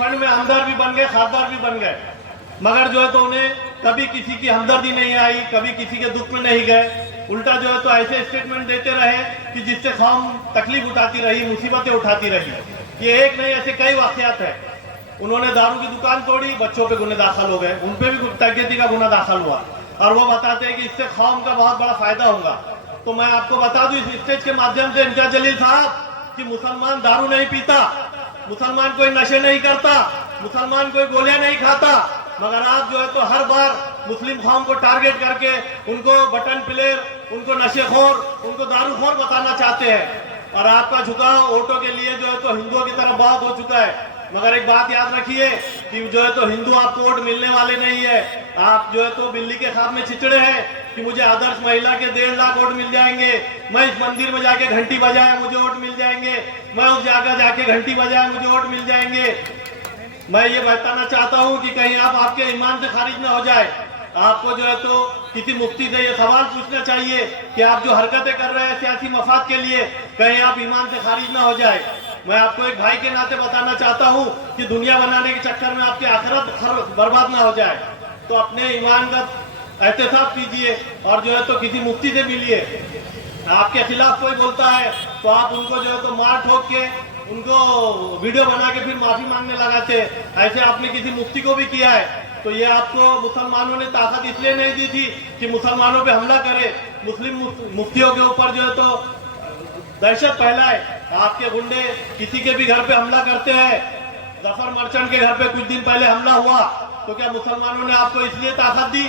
Fund में आमदार भी बन गए, खासदार भी बन गए, मगर जो है तो उन्हें कभी किसी की हमदर्दी नहीं आई, कभी किसी के दुख में नहीं गए। उल्टा जो है तो ऐसे स्टेटमेंट देते रहे कि जिससे कौम तकलीफ उठाती रही, मुसीबतें उठाती रही। ये एक नहीं, ऐसे कई वाकयात है। उन्होंने दारू की दुकान तोड़ी, बच्चों पे गुने दाखिल हो गए, उन पे भी तकनीती का गुना दाखिल हुआ, और वो बताते हैं कि इससे कौम का बहुत बड़ा फायदा होगा। तो मैं आपको बता दूं इस स्टेज के माध्यम से इम्तियाज जलील साहब कि मुसलमान दारू नहीं पीता, मुसलमान कोई नशे नहीं करता, मुसलमान कोई गोलियां नहीं खाता, मगर आप जो है तो हर बार मुस्लिम कौम को टारगेट करके उनको बटन प्लेयर, उनको नशेखोर, उनको दारूखोर बताना चाहते हैं। और आपका झुकाव वोटों के लिए जो है तो हिंदुओं की तरफ बहुत हो चुका है। मगर एक बात याद रखिए कि जो है तो हिंदू आपको वोट मिलने वाले नहीं है। आप जो है तो बिल्ली के खाब में चिचड़े हैं कि मुझे आदर्श महिला के 1.5 लाख वोट मिल जाएंगे, मैं इस मंदिर में जाके घंटी बजाया मुझे वोट मिल जाएंगे, मैं उस जगह जाके घंटी बजाया मुझे वोट मिल जाएंगे। मैं ये बताना चाहता हूं कि कहीं आप आपके ईमान से खारिज ना हो जाए। आपको जो है तो किसी मुफ्ती से ये सवाल पूछना चाहिए कि आप जो हरकतें कर रहे हैं सियासी मफाद के लिए, कहीं आप ईमान से खारिज ना हो जाए। मैं आपको एक भाई के नाते बताना चाहता हूं कि दुनिया बनाने के चक्कर में आपकी आखिरत बर्बाद ना हो जाए। तो अपने ईमान का एहतसाब कीजिए और जो है तो किसी मुफ्ती से मिलिए। आपके खिलाफ कोई बोलता है तो आप उनको जो है तो मार ठोक के उनको वीडियो बना के फिर माफी मांगने लगाते। ऐसे आपने किसी मुफ्ती को भी किया है। तो ये आपको मुसलमानों ने ताकत इसलिए नहीं दी थी कि मुसलमानों पे हमला करे, मुस्लिम मुफ्तियों के ऊपर जो है तो दहशत फैलाए। आपके गुंडे किसी के भी घर पे हमला करते हैं। जफर मर्चेंट के घर पे कुछ दिन पहले हमला हुआ, तो क्या मुसलमानों ने आपको इसलिए ताकत दी?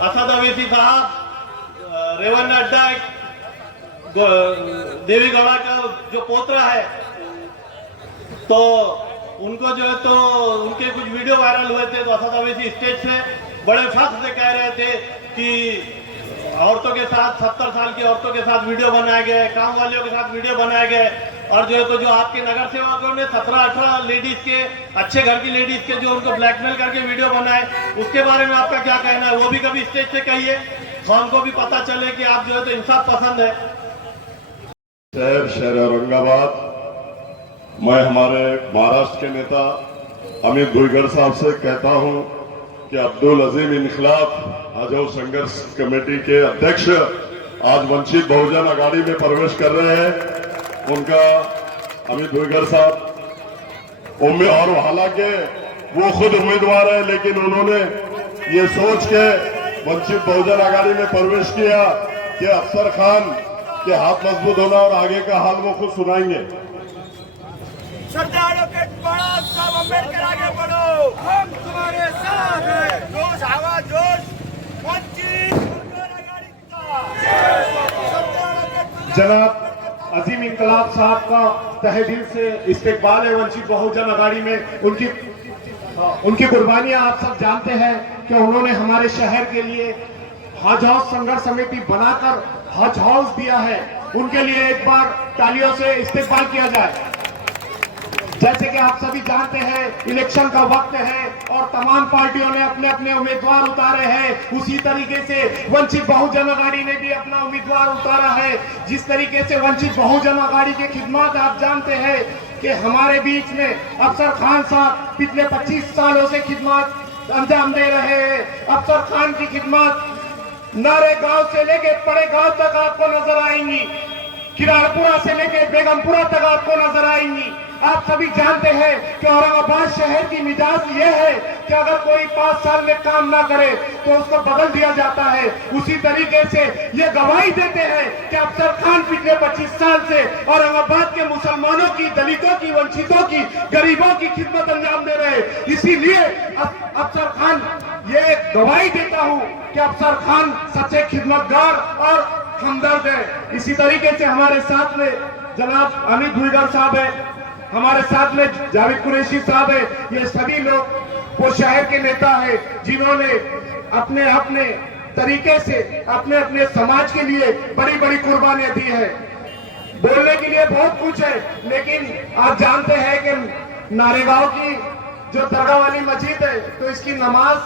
असद अवैसी साहब, रेवन्ना अड्डा देवी गौड़ा का जो पोतरा है, तो उनको जो है तो उनके कुछ वीडियो वायरल हुए थे। तो असद अवैसी स्टेज से बड़े फख्र से कह रहे थे कि औरतों के साथ 70 साल की औरतों के साथ वीडियो बनाए गए, काम वालियों के साथ वीडियो बनाए गए। और जो है तो जो आपके नगर सेवकों ने 17-18 लेडीज के, अच्छे घर की लेडीज के जो उनको ब्लैकमेल करके वीडियो बनाए, उसके बारे में आपका क्या कहना है? वो भी कभी स्टेज से कहिए, कौन को भी पता चले कि आप जो है तो इंसाफ पसंद है। शहर औरंगाबाद, मैं हमारे महाराष्ट्र के नेता अमित भुईगर साहब से कहता हूं कि अब्दुल अजीम इनकलाब आजाद संघर्ष कमेटी के अध्यक्ष आज वंचित बहुजन अघाड़ी में प्रवेश कर रहे हैं। उनका अमित भुईगर साहब और हालांकि वो खुद उम्मीदवार है, लेकिन उन्होंने ये सोच के वंचित बहुजन अघाड़ी में प्रवेश किया कि अफसर खान के हाथ मजबूत होना और आगे का हाल वो खुद सुनाएंगे। सरदार साहब अम्बेडकर आगे बढ़ो, हम तुम्हारे साथ हैं। जोश आवाज जोश, जनाब अजीम इनकलाब साहब का तहे दिल से इस्तेकबाल है वंचित बहुजन अघाड़ी में। उनकी कुर्बानियां आप सब जानते हैं कि उन्होंने हमारे शहर के लिए हज हाउस संघर्ष समिति बनाकर हज हाउस दिया है। उनके लिए एक बार तालियों से इस्तेकबाल किया जाए। जैसे कि आप सभी जानते हैं इलेक्शन का वक्त है और तमाम पार्टियों ने अपने अपने उम्मीदवार उतारे हैं। उसी तरीके से वंचित बहुजन अघाड़ी ने भी अपना उम्मीदवार उतारा है। जिस तरीके से वंचित बहुजन अघाड़ी की खिदमत आप जानते हैं कि हमारे बीच में अफसर खान साहब पिछले 25 सालों से खिदमत अंजाम दे रहे हैं। अफसर खान की खिदमत नारे गांव से लेके बड़े गांव तक आपको नजर आएंगी, किराड़पुरा से लेके बेगमपुरा तक आपको नजर आएंगी। आप सभी जानते हैं कि औरंगाबाद शहर की मिजाज ये है कि अगर कोई 5 साल में काम ना करे तो उसको बदल दिया जाता है। उसी तरीके से ये गवाही देते हैं कि अफसर खान पिछले 25 साल से औरंगाबाद के मुसलमानों की, दलितों की, वंचितों की, गरीबों की खिदमत अंजाम दे रहे हैं। इसीलिए अफसर खान ये गवाही देता हूं कि अफसर खान सच्चे खिदमतगार और हमदर्द है। इसी तरीके से हमारे साथ में जनाब अमित भुईगर साहब है, हमारे साथ में जावेद कुरैशी साहब है। ये सभी लोग वो शहर के नेता है जिन्होंने अपने अपने तरीके से अपने अपने समाज के लिए बड़ी बड़ी कुर्बानियां दी है। बोलने के लिए बहुत कुछ है, लेकिन आप जानते हैं कि नारेगांव की जो दरगाह वाली मस्जिद है तो इसकी नमाज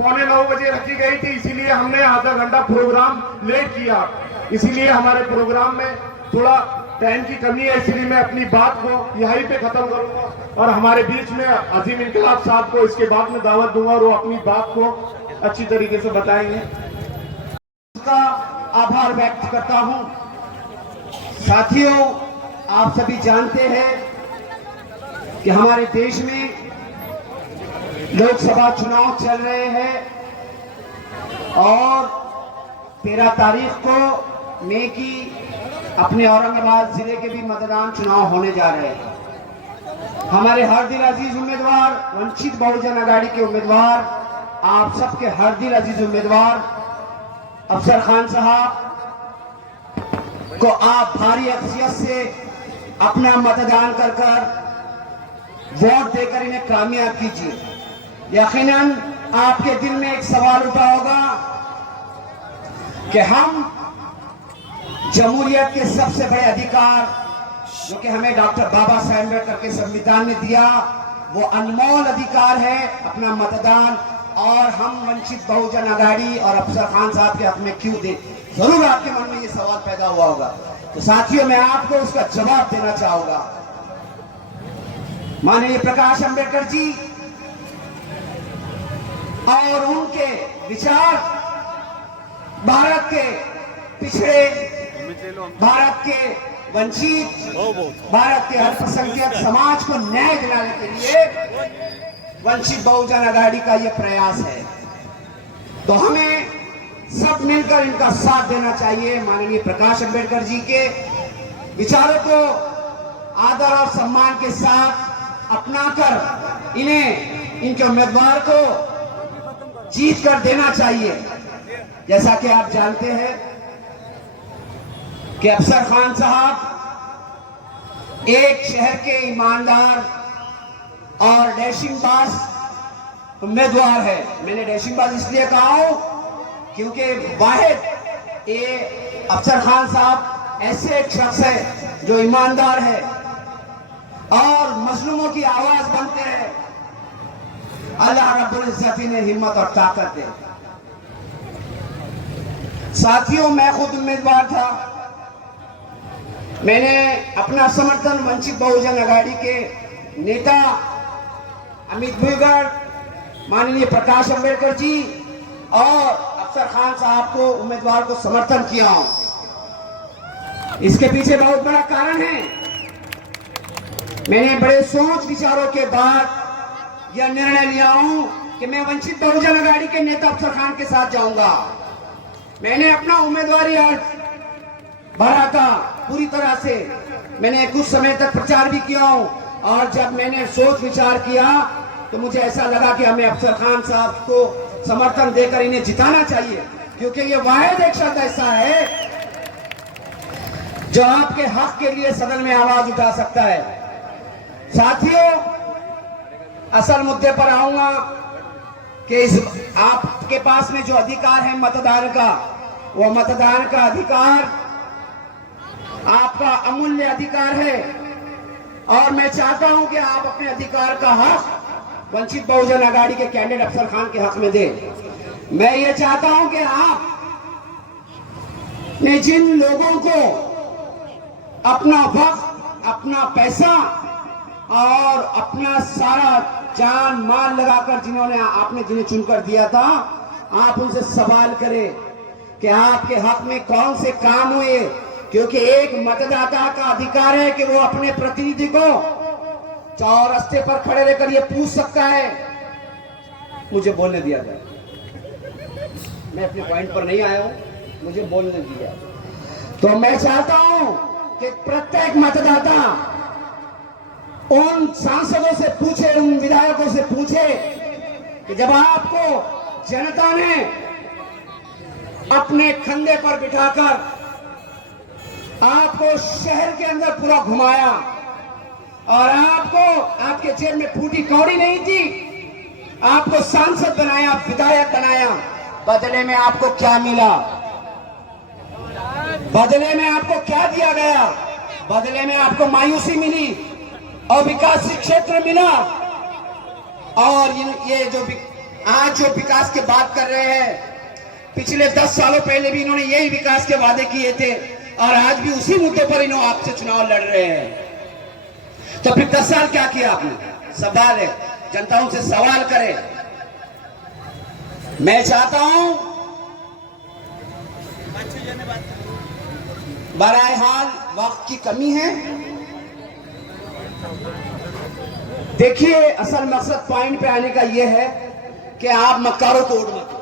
8:45 बजे रखी गई थी, इसीलिए हमने आधा घंटा प्रोग्राम लेट किया। इसीलिए हमारे प्रोग्राम में थोड़ा टाइम की कमी है, इसलिए मैं अपनी बात को यहीं पे खत्म करूंगा और हमारे बीच में अजीम इनकलाब साहब को इसके बाद में दावत दूंगा और वो अपनी बात को अच्छी तरीके से बताएंगे। का आभार व्यक्त करता हूं। साथियों, आप सभी जानते हैं कि हमारे देश में लोकसभा चुनाव चल रहे हैं और 13 तारीख को मई की अपने औरंगाबाद जिले के भी मतदान चुनाव होने जा रहे हैं। हमारे हर दिल अजीज उम्मीदवार, वंचित बहुजन आघाड़ी के उम्मीदवार, आप सबके हर दिल अजीज उम्मीदवार अफसर खान साहब को आप भारी अक्सरियत से अपना मतदान कर वोट देकर इन्हें कामयाब कीजिए। यकीनन आपके दिल में एक सवाल उठा होगा कि हम जमहूरियत के सबसे बड़े अधिकार जो कि हमें डॉक्टर बाबा साहेब अम्बेडकर के संविधान ने दिया, वो अनमोल अधिकार है अपना मतदान, और हम वंचित बहुजन आघाड़ी और अफसर खान साहब के हक में क्यों दे। जरूर आपके मन में ये सवाल पैदा हुआ होगा। तो साथियों, मैं आपको उसका जवाब देना चाहूंगा। माननीय प्रकाश अंबेडकर जी और उनके विचार भारत के पिछड़े, भारत के वंचित, भारत के अल्पसंख्यक समाज को न्याय दिलाने के लिए वंचित बहुजन आघाड़ी का यह प्रयास है। तो हमें सब मिलकर इनका साथ देना चाहिए। माननीय प्रकाश अंबेडकर जी के विचारों को आदर और सम्मान के साथ अपनाकर इन्हें, इनके उम्मीदवार को जीत कर देना चाहिए। जैसा कि आप जानते हैं कि अफसर खान साहब एक शहर के ईमानदार और डैशिंगबाज उम्मीदवार है। मैंने डैशिंगबाज इसलिए कहा हूं क्योंकि वाहिद ये अफसर खान साहब ऐसे एक शख्स है जो ईमानदार है और मजलूमों की आवाज बनते हैं। अल्लाह रब्बुल इज्जत इन्हें हिम्मत और ताकत दे। साथियों, मैं खुद उम्मीदवार था। मैंने अपना समर्थन वंचित बहुजन आघाड़ी के नेता अमित भुईगढ़, माननीय प्रकाश अंबेडकर जी और अफसर खान साहब को उम्मीदवार को समर्थन किया हूं। इसके पीछे बहुत बड़ा कारण है। मैंने बड़े सोच विचारों के बाद यह निर्णय लिया हूं कि मैं वंचित बहुजन आघाड़ी के नेता अफसर खान के साथ जाऊंगा। मैंने अपना उम्मीदवारी अर्ज भरा था पूरी तरह से। मैंने कुछ समय तक प्रचार भी किया हूं और जब मैंने सोच विचार किया तो मुझे ऐसा लगा कि हमें अफसर खान साहब को समर्थन देकर इन्हें जिताना चाहिए, क्योंकि ये वाहिद एक शख्स ऐसा है जो आपके हक के लिए सदन में आवाज उठा सकता है। साथियों, असल मुद्दे पर आऊंगा कि आपके पास में जो अधिकार है मतदान का, वो मतदान का अधिकार आपका अमूल्य अधिकार है और मैं चाहता हूं कि आप अपने अधिकार का हक वंचित बहुजन आघाड़ी के कैंडिडेट अफसर खान के हक में दें। मैं ये चाहता हूं कि आप ने जिन लोगों को अपना वक्त, अपना पैसा और अपना सारा जान माल लगाकर जिन्हें चुनकर दिया था, आप उनसे सवाल करें कि आपके हक में कौन से काम हुए, क्योंकि एक मतदाता का अधिकार है कि वो अपने प्रतिनिधि को चौरस्ते पर खड़े रहकर ये पूछ सकता है। मुझे बोलने दिया जाए, मैं अपने पॉइंट पर नहीं आया हूं, मुझे बोलने दिया। तो मैं चाहता हूं कि प्रत्येक मतदाता उन सांसदों से पूछे, उन विधायकों से पूछे कि जब आपको जनता ने अपने कंधे पर बिठाकर आपको शहर के अंदर पूरा घुमाया और आपको आपके जेब में फूटी कौड़ी नहीं थी, आपको सांसद बनाया, विधायक बनाया, बदले में आपको क्या मिला? बदले में आपको क्या दिया गया? बदले में आपको मायूसी मिली और विकास क्षेत्र मिला। और ये जो आज जो विकास की बात कर रहे हैं, पिछले 10 सालों पहले भी इन्होंने यही विकास के वादे किए थे और आज भी उसी मुद्दे पर इन्हों आपसे चुनाव लड़ रहे हैं। तो फिर 10 साल क्या किया आपने? सवाल है, जनता उनसे सवाल करे। मैं चाहता हूं बहरहाल हाल वक्त की कमी है। देखिए, असल मकसद पॉइंट पे आने का यह है कि आप मक्कारों को वोट मत दो।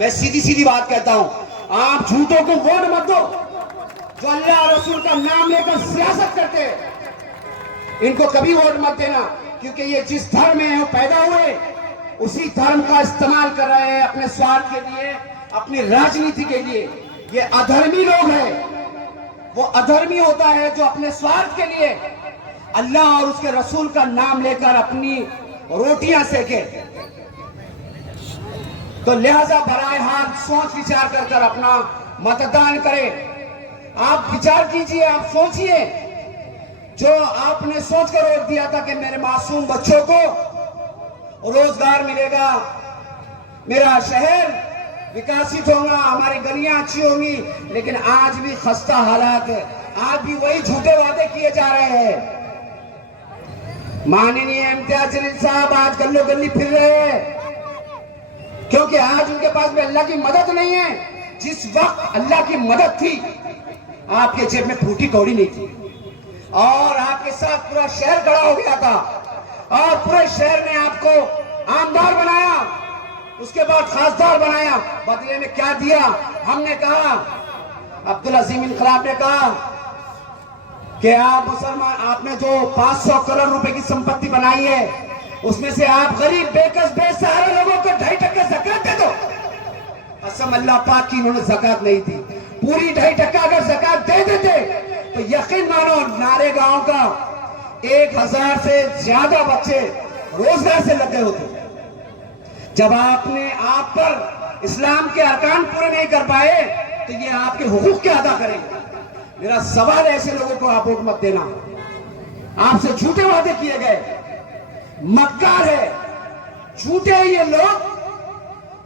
मैं सीधी सीधी बात कहता हूं, आप झूठों को वोट मत दो। जो अल्लाह और रसूल का नाम लेकर सियासत करते हैं, इनको कभी वोट मत देना, क्योंकि ये जिस धर्म में वो पैदा हुए उसी धर्म का इस्तेमाल कर रहे हैं अपने स्वार्थ के लिए, अपनी राजनीति के लिए। ये अधर्मी लोग हैं। वो अधर्मी होता है जो अपने स्वार्थ के लिए अल्लाह और उसके रसूल का नाम लेकर अपनी रोटियां सेके। तो लिहाजा बराए हाल सोच विचार कर कर अपना मतदान करें। आप विचार कीजिए, आप सोचिए, जो आपने सोचकर वोट दिया था कि मेरे मासूम बच्चों को रोजगार मिलेगा, मेरा शहर विकसित होगा, हमारी गलियां अच्छी होंगी, लेकिन आज भी खस्ता हालात है। आज भी वही झूठे वादे किए जा रहे हैं। माननीय इम्तियाज जलील साहब आज गल्लो गल्ली फिर रहे हैं, क्योंकि आज उनके पास में अल्लाह की मदद नहीं है। जिस वक्त अल्लाह की मदद थी, आपके जेब में फूटी कौड़ी नहीं थी, और आपके साथ पूरा शहर खड़ा हो गया था, और पूरे शहर ने आपको आमदार बनाया, उसके बाद खासदार बनाया। बदले में क्या दिया? हमने कहा, अब्दुल अजीम इनकलाब ने कहा कि आप मुसलमान, आपने जो 500 करोड़ रुपए की संपत्ति बनाई है, उसमें से आप गरीब बेकस बेसहारा लोगों को 2.5% ज़कात दे दो। कसम अल्लाह पाक की, इन्होंने ज़कात नहीं दी। पूरी 2.5% अगर ज़कात दे देते तो यकीन मानो नारे गांव का 1000 से ज्यादा बच्चे रोजगार से लगे होते। जब आपने आप पर इस्लाम के अरकान पूरे नहीं कर पाए, तो ये आपके हुकूक क्या अदा करेंगे? मेरा सवाल है, ऐसे लोगों को आप वोट मत देना। आपसे झूठे वादे किए गए, मक्कार है, झूठे ये लोग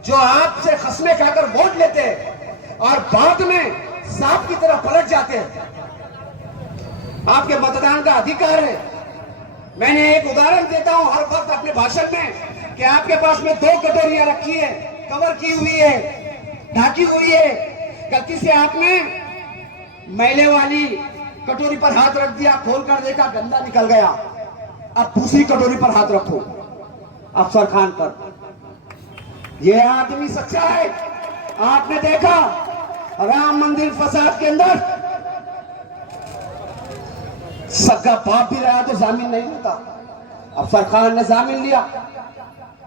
जो आपसे खस्में खाकर वोट लेते हैं और बाद में सांप की तरह पलट जाते हैं। आपके मतदान का अधिकार है। मैंने एक उदाहरण देता हूं हर वक्त अपने भाषण में कि आपके पास में 2 कटोरियां रखी है, कवर की हुई है, ढकी हुई है। गलती से आपने मैले वाली कटोरी पर हाथ रख दिया, खोल कर देखा गंदा निकल गया। अब दूसरी कटोरी पर हाथ रखो, अफसर खान पर। यह आदमी सच्चा है। आपने देखा राम मंदिर फसाद के अंदर सगा बाप भी रहा तो जामीन नहीं लेता। अफसर खान ने जामीन लिया,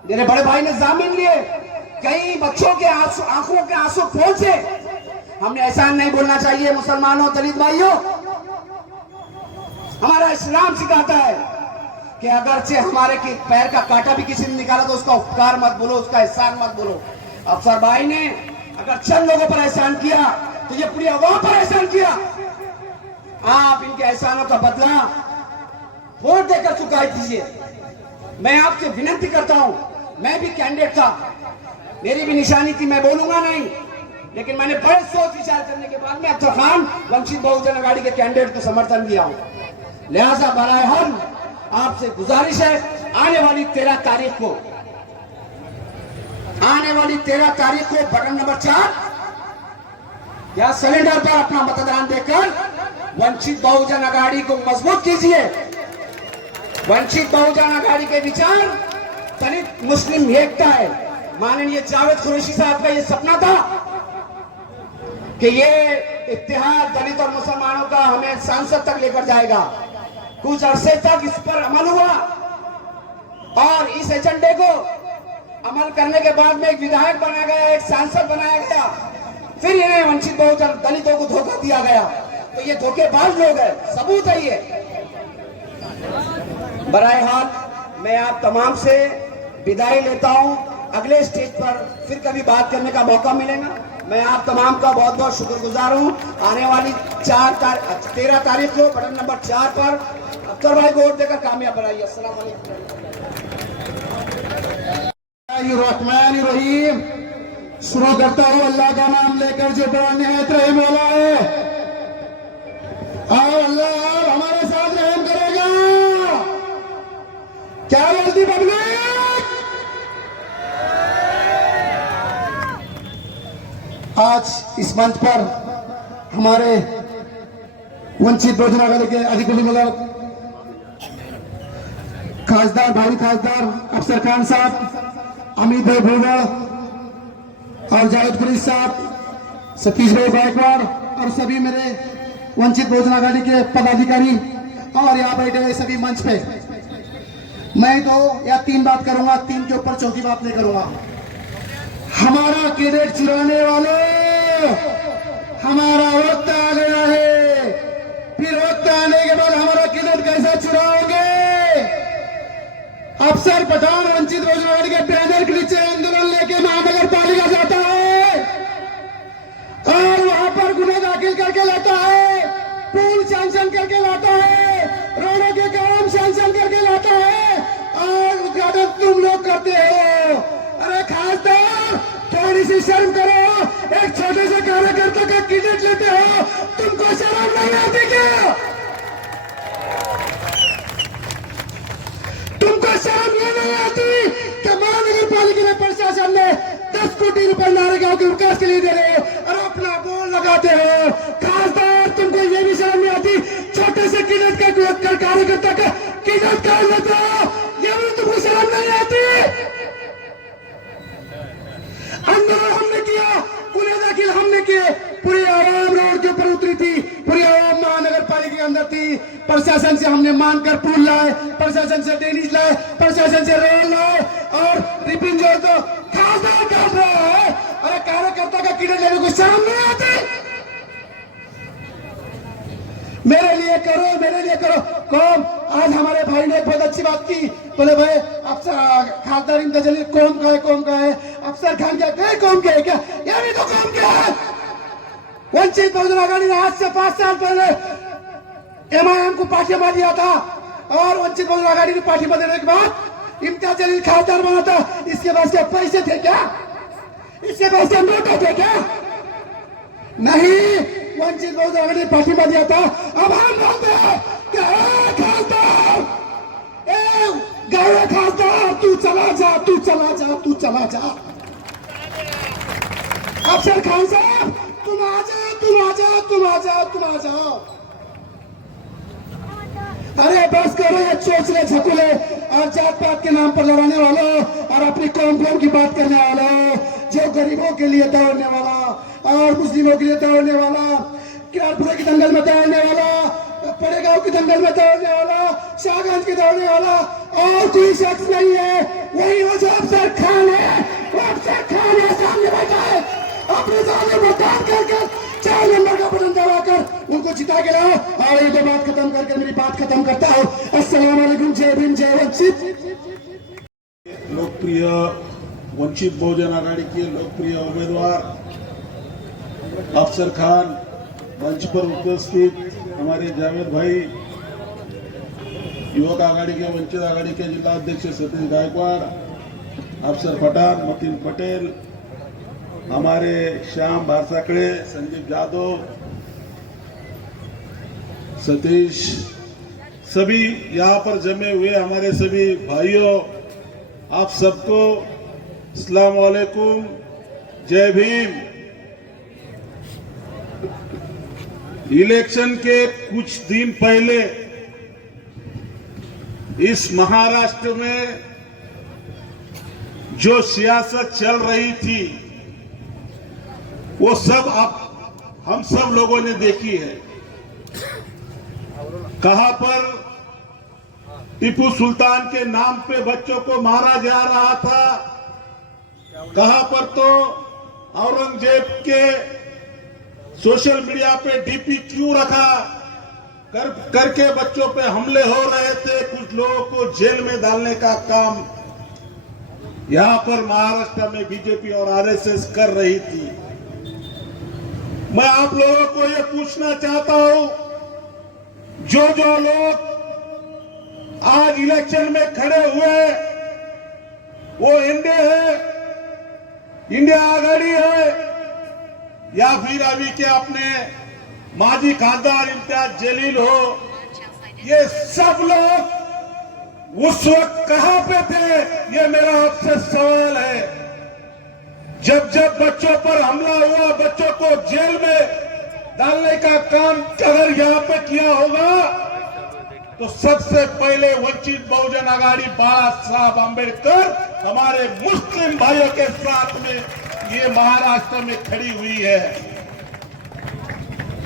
मेरे बड़े भाई ने जामीन लिए, कई बच्चों के आंसू, आंखों के आंसू पहुंचे। हमने एहसान नहीं बोलना चाहिए मुसलमानों, दलित भाइयों। हमारा इस्लाम सिखाता है कि अगरचे हमारे पैर का कांटा भी किसी ने निकाला तो उसका उपकार मत बोलो, उसका एहसान मत बोलो। अफसर भाई ने अगर चंद लोगों पर एहसान किया तो ये पूरी अवाम पर एहसान किया। आप इनके एहसानों का बदला वोट देकर चुका दीजिए। मैं आपसे विनती करता हूं, मैं भी कैंडिडेट था, मेरी भी निशानी थी, मैं बोलूंगा नहीं, लेकिन मैंने बड़े सोच विचार करने के बाद में अख्तर खान वंचित बहुजन अघाड़ी के कैंडिडेट को समर्थन दिया हूं। लिहाजा बराहल आपसे गुजारिश है, आने वाली 13 तारीख को बटन नंबर 4 या सिलेंडर पर अपना मतदान देकर वंचित बहुजन अघाड़ी को मजबूत कीजिए। वंचित बहुजन अघाड़ी के विचार दलित मुस्लिम एकता है। माननीय जावेद कुरैशी साहब का ये सपना था कि ये इत्तेहाद दलित और मुसलमानों का हमें संसद तक लेकर जाएगा। कुछ अरसे तक इस पर अमल हुआ और इस एजेंडे को अमल करने के बाद में एक विधायक बनाया गया, एक सांसद बनाया गया, फिर इन्हें वंचित बहुजन दलितों को धोखा दिया गया। तो ये धोखेबाज लोग हैं, सबूत है ये। बहरहाल मैं आप तमाम से विदाई लेता हूं। अगले स्टेज पर फिर कभी बात करने का मौका मिलेगा। मैं आप तमाम का बहुत बहुत शुक्रगुजार हूं। आने वाली 13 तारीख को बटन नंबर 4 पर अख्तर भाई को वोट देकर कामयाब बनाइए। अस्सलाम वालेकुम। शुरू करता हूँ अल्लाह का नाम लेकर जो बड़ा निहायत रहम वाला है। इस मंच पर हमारे वंचित बहुजन आघाड़ी के अधिकारी मतलब खासदार भाई खासदार अफसर खान साहब, अमित भाई भूगा और जावेद कुरैशी साहब, सतीश भाई गायकवाड़ और सभी मेरे वंचित बहुजन आघाड़ी के पदाधिकारी और यहाँ बैठे हुए सभी मंच पे, मैं तो या 3 बात करूंगा, 3 के ऊपर चौथी बात नहीं करूंगा। हमारा कैडेट चुराने वाले, हमारा वक्त आ गया है, फिर वक्त आने के बाद हमारा कैडेट कैसा चुराओगे? अफसर पठान वंचित बहुजन आघाड़ी के बैनर के नीचे आंदोलन लेके महानगर पालिका जाता है और वहां पर गुना दाखिल करके लाता है, पुल सैंक्शन करके लाता है, रोडों के काम सैंक्शन करके लाता है और उद्घाटन तुम लोग करते हो। अरे खासदार थोड़ी सी शर्म करो, एक छोटे से कार्यकर्ता का टिकट लेते हो, तुमको शर्म नहीं आती क्या? तुमको शर्म ये नहीं आती कि महानगर पालिका में प्रशासन ने 10 कोटी रुपए नारेगांव के विकास के लिए दे रहे हो और अपना बोर्ड लगाते हो। खासदार तुमको ये भी शर्म नहीं आती, छोटे से किलेट का कार्यकर्ता का किलेट कर लेते हो, ये भी तुमको शर्म नहीं आती? आंदोलन हमने किया, गुना दाखिल हमने किए, पूरी आवाम रोड के ऊपर उतरी थी, पूरी आवाम महानगर पालिका के अंदर थी। प्रशासन से हमने मांग कर पुल लाए, प्रशासन से ड्रेनेज लाए, प्रशासन से रोड लाए और रिपिन जोड़ तो खासदार कर रहा है। अरे कार्यकर्ता का किलेट लेने को शर्म नहीं आती? मेरे लिए करो, मेरे लिए करो। कौम, आज हमारे भाई ने बहुत अच्छी बात की, बोले भाई अफसर खासदार इम्तियाज जलील कौम का है, कौम का है, अफसर खान क्या कहे कौम के है क्या? ये भी तो कौम क्या है। वंचित बहुजन आघाड़ी ने आज से 5 साल पहले एमआईएम को पार्टियां दिया था और वंचित बहुजन आघाड़ी ने पार्टियां देने के बाद इम्तियाज जलील खासदार बना था। इसके पास क्या पैसे थे क्या? इसके पास क्या नोट थे क्या? नहीं, वंचित बहुजन आघाड़ी ने पार्टियां दिया था। अब हम बोलते हैं कि खासदार, गाँव खासदार, तू चला जा, तू चला जा, तू चला जा। अफसर खान साहब तुम आ जाओ, तुम आ जाओ, तुम आ जाओ, तुम आ जाओ। अरे बस करो ये चोचले झकुले और जात पात के नाम पर लड़ाने वालों और अपनी कौम की बात करने वालों, जो गरीबों के लिए दौड़ने वाला और मुस्लिमों के लिए दौड़ने वाला, किरारपुरा की दंगल में दौड़ने वाला, पड़ेगांव की दंगल में दौड़ने वाला, शाहगंज की दौड़ने वाला और कोई शख्स नहीं है। वही वो जो अफसर खान है, वो अफसर खान है, सामने बैठा है, अपने सामने मतदान करके 4 नंबर का बटन दबाकर उनको जिता के लाओ। और ये 2 बात खत्म करके मेरी बात खत्म करता हूँ। अस्सलाम वालेकुम, जय भीम, जय वंचित। लोकप्रिय वंचित बहुजन आघाड़ी के लोकप्रिय उम्मीदवार अफसर खान, मंच पर उपस्थित हमारे जावेद भाई, युवक आघाड़ी के वंचित आघाड़ी के जिला अध्यक्ष सतीश गायकवाड़, अफसर पठान, मतीन पटेल, हमारे श्याम भारसाकड़े, संदीप जादव, सतीश, सभी यहाँ पर जमे हुए हमारे सभी भाइयों, आप सबको अस्सलाम वालेकुम, जय भीम। इलेक्शन के कुछ दिन पहले इस महाराष्ट्र में जो सियासत चल रही थी वो सब हम सब लोगों ने देखी है। कहां पर टीपू सुल्तान के नाम पे बच्चों को मारा जा रहा था, कहां पर तो औरंगजेब के सोशल मीडिया पे डीपी क्यों रखा करके बच्चों पे हमले हो रहे थे, कुछ लोगों को जेल में डालने का काम यहां पर महाराष्ट्र में बीजेपी और आरएसएस कर रही थी। मैं आप लोगों को यह पूछना चाहता हूं, जो लोग आज इलेक्शन में खड़े हुए वो एनडीए है, इंडिया आघाड़ी है, या फिर अभी के अपने माजी खासदार इम्तियाज जलील हो, ये सब लोग उस वक्त कहां पे थे, ये मेरा आपसे सवाल है। जब जब बच्चों पर हमला हुआ, बच्चों को जेल में डालने का काम अगर यहाँ पे किया होगा तो सबसे पहले वंचित बहुजन आघाड़ी बाला साहब आंबेडकर हमारे मुस्लिम भाइयों के साथ में ये महाराष्ट्र में खड़ी हुई है।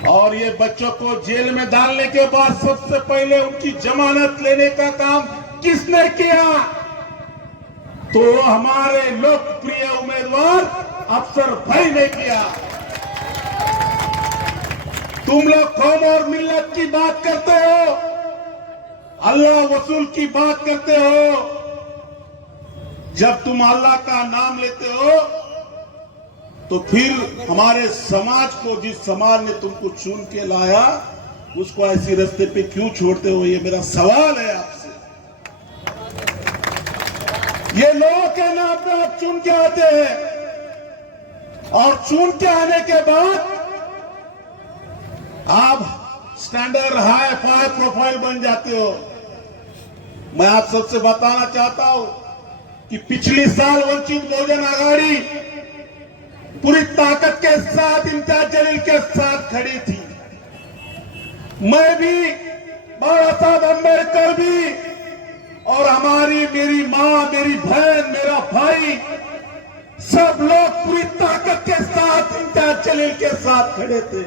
और ये बच्चों को जेल में डालने के बाद सबसे पहले उनकी जमानत लेने का काम किसने किया? तो हमारे लोकप्रिय उम्मीदवार अफसर भाई ने किया। तुम लोग कौम और मिल्लत की बात करते हो, अल्लाह वसूल की बात करते हो। जब तुम अल्लाह का नाम लेते हो तो फिर हमारे समाज को, जिस समाज ने तुमको चुन के लाया, उसको ऐसी रास्ते पे क्यों छोड़ते हो? ये मेरा सवाल है आपसे। ये लोगों के नाम पे आप चुन के आते हैं और चुन के आने के बाद आप स्टैंडर्ड हाई फाई प्रोफाइल बन जाते हो। मैं आप सबसे बताना चाहता हूं कि पिछले साल वंचित बहुजन आघाड़ी पूरी ताकत के साथ इम्तियाज जलील के साथ खड़ी थी। मैं भी, बाला साहब अम्बेडकर भी, और हमारी, मेरी मां, मेरी बहन, मेरा भाई, सब लोग पूरी ताकत के साथ इम्तियाज जलील के साथ खड़े थे।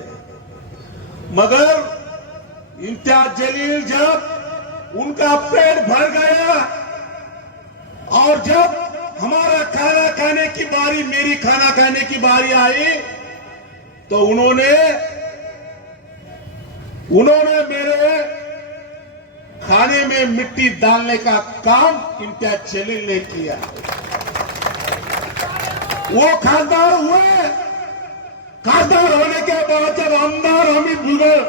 मगर इम्तियाज जलील जब उनका पेट भर गया और जब हमारा खाना खाने की बारी, मेरी खाना खाने की बारी आई, तो उन्होंने मेरे खाने में मिट्टी डालने का काम इम्तियाज जलील ने किया। वो खासदार हुए। खासदार होने के बाद जब आमदार हमीद भुइगल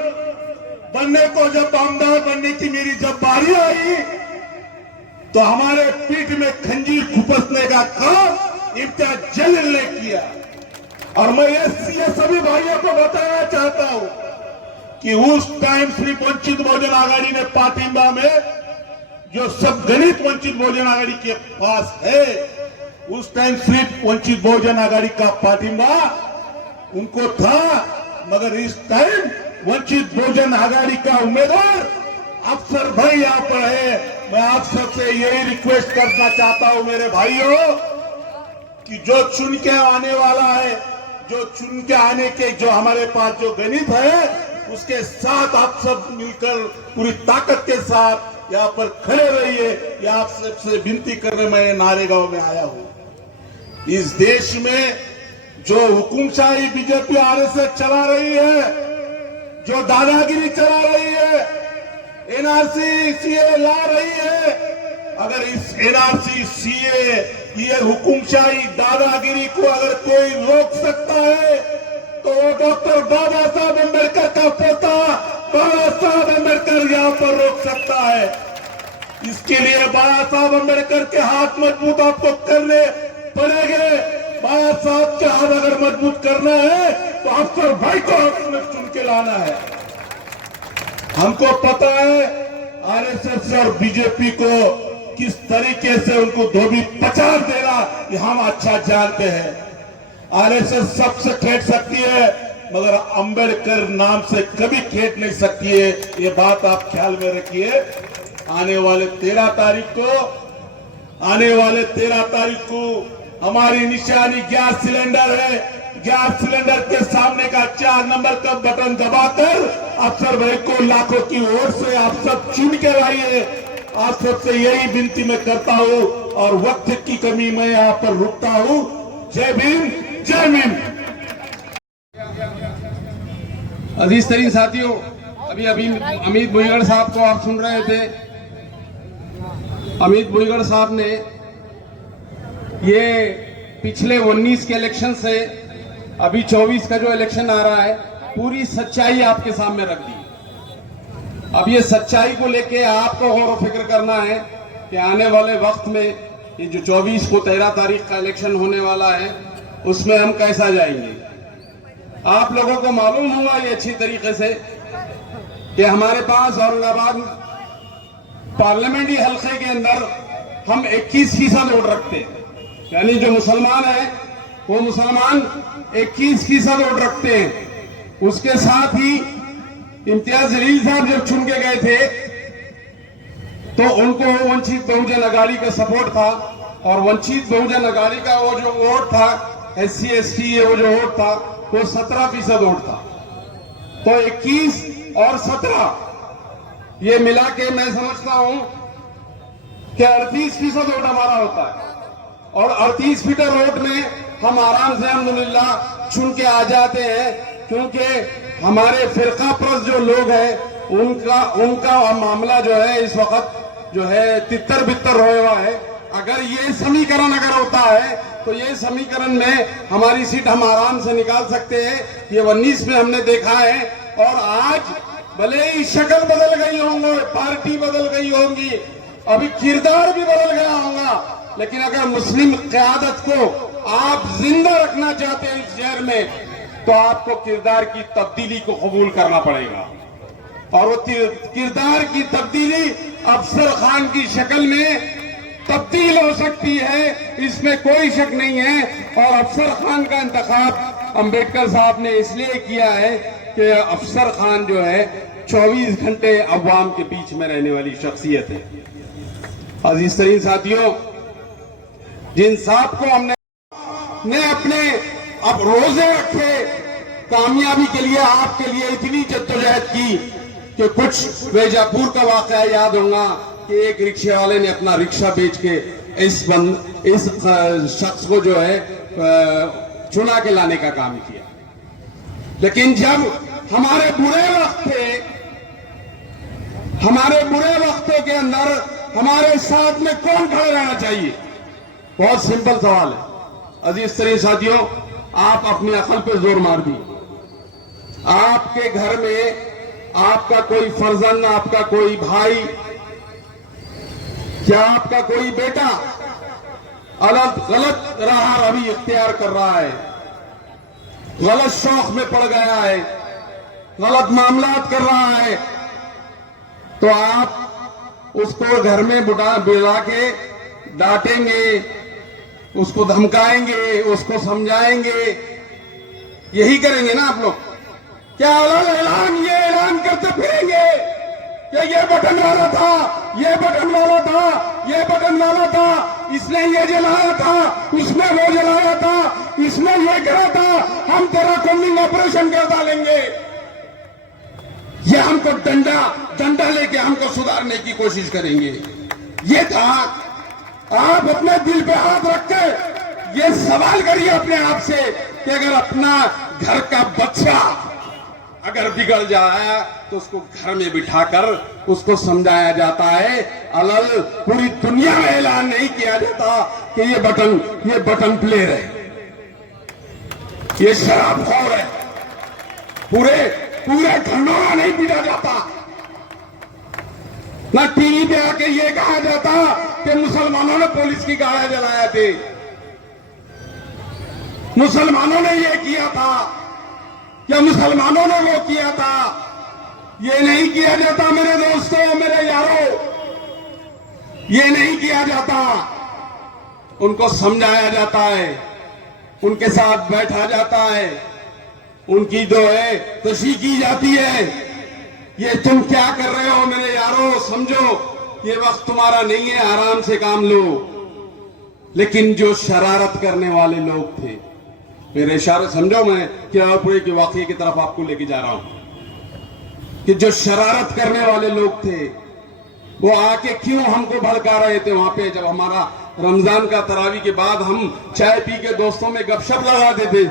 बनने को, जब आमदार बनने की मेरी जब बारी आई, तो हमारे पीठ में खंजीर खुपसने का काम इम्तियाज जलील ने किया। और मैं ये सभी भाइयों को बताना चाहता हूं कि उस टाइम सिर्फ वंचित बहुजन आघाड़ी ने पाटिंबा में, जो सब गणित वंचित बहुजन आघाड़ी के पास है, उस टाइम सिर्फ वंचित बहुजन आघाड़ी का पाटिंबा उनको था। मगर इस टाइम वंचित बहुजन आघाड़ी का उम्मीदवार अफसर भाई यहां पर है। मैं आप सबसे यही रिक्वेस्ट करना चाहता हूं मेरे भाइयों कि जो चुन के आने वाला है, जो चुन के आने के जो हमारे पास जो गणित है, उसके साथ आप सब मिलकर पूरी ताकत के साथ यहां पर खड़े रहिए। ये आप सबसे विनती करने मैं नारेगांव में आया हूं। इस देश में जो हुकुमशाही बीजेपी आरएसएस चला रही है, जो दादागिरी चला रही है, एनआरसी सीए ला रही है, अगर इस एनआरसी सीए, ये हुकुमशाही दादागिरी को अगर कोई रोक सकता है तो वो डॉक्टर बाबा साहब अम्बेडकर का पोता बाला साहब अम्बेडकर यहां पर रोक सकता है। इसके लिए बाला साहब अम्बेडकर के हाथ मजबूत आपको करने पड़ेंगे। बाला साहब के हाथ अगर मजबूत करना है तो अफसर भाई को चुन के लाना है। हमको पता है आरएसएस और बीजेपी को किस तरीके से उनको धोबी पचास देना, ये हम अच्छा जानते हैं। आरएसएस सबसे खेट सकती है, मगर अंबेडकर नाम से कभी खेट नहीं सकती है। ये बात आप ख्याल में रखिए। आने वाले 13 तारीख को हमारी निशानी गैस सिलेंडर है। गैस सिलेंडर के सामने का 4 नंबर का बटन दबाकर अफसर भाई को लाखों की ओर से आप सब चुन के लाइए। आप सबसे यही विनती मैं करता हूं और वक्त की कमी में यहां पर रुकता हूं। जय भीम, जय भीम। अजीज तरीन साथियों, अभी अमित भुइगल साहब को आप सुन रहे थे। अमित भुइगल साहब ने ये पिछले 19 के इलेक्शन से अभी 24 का जो इलेक्शन आ रहा है, पूरी सच्चाई आपके सामने रख दी। अब ये सच्चाई को लेके आपको गौर फिक्र करना है कि आने वाले वक्त में ये जो 24 को 13 तारीख का इलेक्शन होने वाला है, उसमें हम कैसा जाएंगे। आप लोगों को मालूम होगा ये अच्छी तरीके से कि हमारे पास औरंगाबाद पार्लियामेंट्री हल्के के अंदर हम 21% वोट रखते हैं। यानी जो मुसलमान हैं वो मुसलमान 21% वोट रखते हैं। उसके साथ ही इम्तियाज जलील साहब जब चुन के गए थे तो उनको वंचित बहुजन अघाड़ी का सपोर्ट था, और वंचित बहुजन अघाड़ी का वो जो वोट था SC ST वो जो वोट था वो 17% वोट था। तो 21 और 17 ये मिला के मैं समझता हूं कि 38% वोट हमारा होता है, और 38% वोट में हम आराम से अल्हम्दुलिल्लाह चुन के आ जाते हैं, क्योंकि हमारे फिरका परस्त जो लोग हैं उनका मामला जो है इस वक्त जो है तितर बितर होया हुआ है। अगर ये समीकरण अगर होता है तो ये समीकरण में हमारी सीट हम आराम से निकाल सकते हैं। ये 19 में हमने देखा है, और आज भले ही शक्ल बदल गई होंगी, पार्टी बदल गई होंगी, अभी किरदार भी बदल गया होगा, लेकिन अगर मुस्लिम क़यादत को आप जिंदा रखना चाहते हैं इस शहर में तो आपको किरदार की तब्दीली को कबूल करना पड़ेगा। और वो किरदार की तब्दीली अफसर खान की शक्ल में तब्दील हो सकती है, इसमें कोई शक नहीं है। और अफसर खान का इंतखाब अंबेडकर साहब ने इसलिए किया है कि अफसर खान जो है 24 घंटे अवाम के बीच में रहने वाली शख्सियत है। अजीज तरीन साथियों, जिन साहब को हमने अपने अब रोजे रखे, कामयाबी के लिए आपके लिए इतनी जद्दोजहद की कि कुछ वेजापुर का वाकया याद होगा कि एक रिक्शे वाले ने अपना रिक्शा बेच के इस शख्स को जो है चुना के लाने का काम किया। लेकिन जब हमारे बुरे वक्त थे, हमारे बुरे वक्तों के अंदर हमारे साथ में कौन खड़ा रहना चाहिए? बहुत सिंपल सवाल है। अजीज तरीन साथियों, आप अपनी अकल पे जोर मार दिए। आपके घर में आपका कोई फर्जंद, आपका कोई भाई, क्या आपका कोई बेटा गलत राह रवि इख्तियार कर रहा है, गलत शौक में पड़ गया है, गलत मामलात कर रहा है, तो आप उसको घर में बुला के डांटेंगे, उसको धमकाएंगे, उसको समझाएंगे, यही करेंगे ना आप लोग? क्या ये ऐलान करते फिरेंगे कि ये बटन वाला था, ये बटन वाला था, ये बटन वाला था, इसने ये जलाया था, उसने वो जलाया था, इसने ये करा था, हम तेरा कॉम्बिंग ऑपरेशन कर डालेंगे। ये हमको डंडा लेके हमको सुधारने की कोशिश करेंगे। ये था, आप अपने दिल पे हाथ रख के ये सवाल करिए अपने आप से कि अगर अपना घर का बच्चा अगर बिगड़ जाए तो उसको घर में बिठाकर उसको समझाया जाता है, अलग पूरी दुनिया में ऐलान नहीं किया जाता कि ये बटन प्लेयर है, ये शराबखोर है, पूरे घरों में नहीं पीटा जाता। ना टीवी पे आके ये कहा जाता कि मुसलमानों ने पुलिस की गाड़ियां जलाया थे, मुसलमानों ने ये किया था, या मुसलमानों ने वो किया था। ये नहीं किया जाता मेरे दोस्तों, मेरे यारों, ये नहीं किया जाता। उनको समझाया जाता है, उनके साथ बैठा जाता है, उनकी जो है तशरीह की जाती है। ये तुम क्या कर रहे हो मेरे यारों, समझो ये वक्त तुम्हारा नहीं है, आराम से काम लो। लेकिन जो शरारत करने वाले लोग थे, मेरे इशारे समझो, मैं किरापुरे के वाकये की तरफ आपको लेके जा रहा हूं कि जो शरारत करने वाले लोग थे वो आके क्यों हमको भड़का रहे थे वहां पे, जब हमारा रमजान का तरावी के बाद हम चाय पी के दोस्तों में गपशप लगाते थे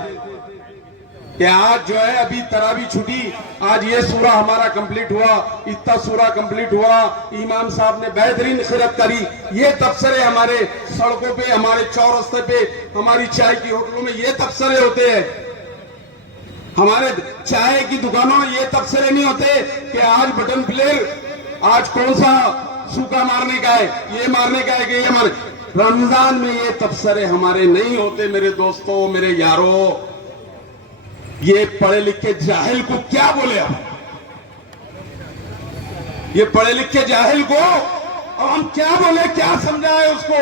कि आज जो है अभी तरावी छुटी, आज ये सूरा हमारा कंप्लीट हुआ, इतना सूरा कंप्लीट हुआ, इमाम साहब ने बेहतरीन खिदमत करी। ये तबसरे हमारे सड़कों पे, हमारे चौरस्ते पे, हमारी चाय की होटलों में ये तबसरे होते हैं। हमारे चाय की दुकानों में ये तबसरे नहीं होते कि आज बटन प्लेयर, आज कौन सा सूखा मारने का है, ये मारने का है कि ये मारने। रमजान में ये तबसरे हमारे नहीं होते मेरे दोस्तों, मेरे यारों। ये पढ़े लिखे जाहिल को क्या बोले हम? ये पढ़े लिखे जाहिल को अब हम क्या बोले, क्या समझाए उसको?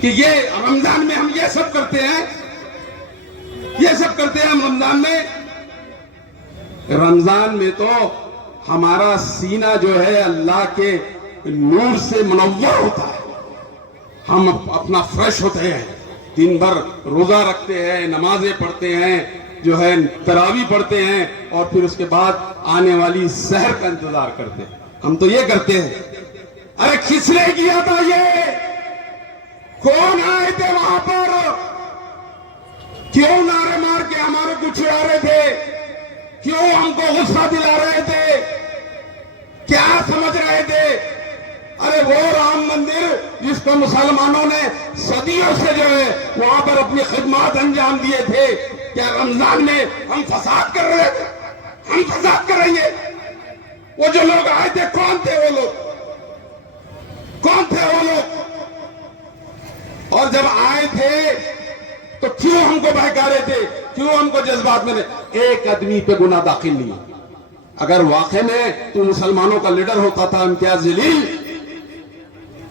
कि ये रमजान में हम ये सब करते हैं, ये सब करते हैं हम रमजान में। रमजान में तो हमारा सीना जो है अल्लाह के नूर से मुनव्वर होता है। हम अपना फ्रेश होते हैं, दिन भर रोजा रखते हैं, नमाजें पढ़ते हैं, जो है तरावी पढ़ते हैं, और फिर उसके बाद आने वाली सहर का इंतजार करते हैं। हम तो ये करते हैं। अरे किसने किया था ये? कौन आए थे वहां पर? क्यों नारे मार के हमारे को छुड़ा रहे थे? क्यों हमको गुस्सा दिला रहे थे? क्या समझ रहे थे? अरे वो राम मंदिर जिसको मुसलमानों ने सदियों से जो है वहां पर अपनी खिदमत अंजाम दिए थे, क्या रमजान में हम फसाद कर रहे थे? हम फसाद करेंगे? वो जो लोग आए थे कौन थे वो लोग? कौन थे वो लोग? और जब आए थे तो क्यों हमको बहका रहे थे? क्यों हमको जज्बात में? एक आदमी पे गुनाह दाखिल नहीं। अगर वाकई में तू मुसलमानों का लीडर होता था इम्तियाज जलील,